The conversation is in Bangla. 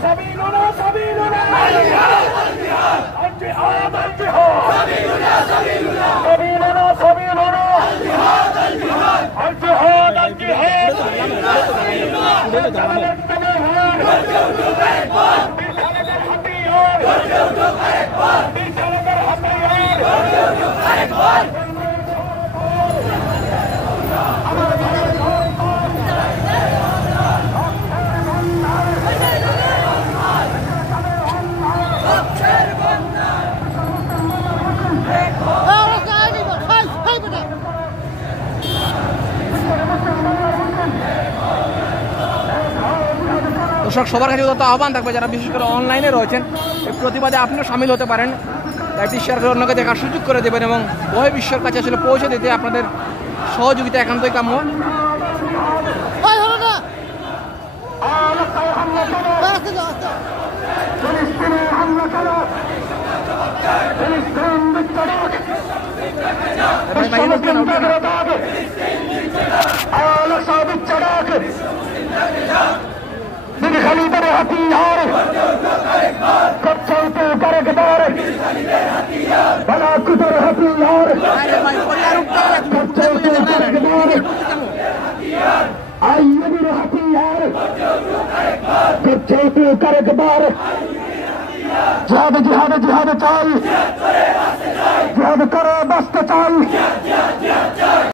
سبيلنا سبيلنا الجهاد الجهاد سبيلنا سبيلنا سبيلنا سبيلنا الجهاد الجهاد سبيلنا দর্শক সবার কাছে যত আহ্বান থাকবে যারা বিশেষ করে অনলাইনে রয়েছেন এই প্রতিবাদে আপনিও সামিল হতে পারেন। লাইভটি শেয়ার করে অন্যকে দেখার সুযোগ করে দেবেন এবং বহির্বিশ্বের কাছে আসলে পৌঁছে দিতে আপনাদের সহযোগিতা একান্তই কাম্য। خلیدر ہتھیار کب چلتے کر گدار بلا کدر ہتھیار کب چلتے کر گدار آئیے بھی ہتھیار کب چلتے کر گدار جہاد جہاد جہاد چاہیے جہاد کرو بست چاہیے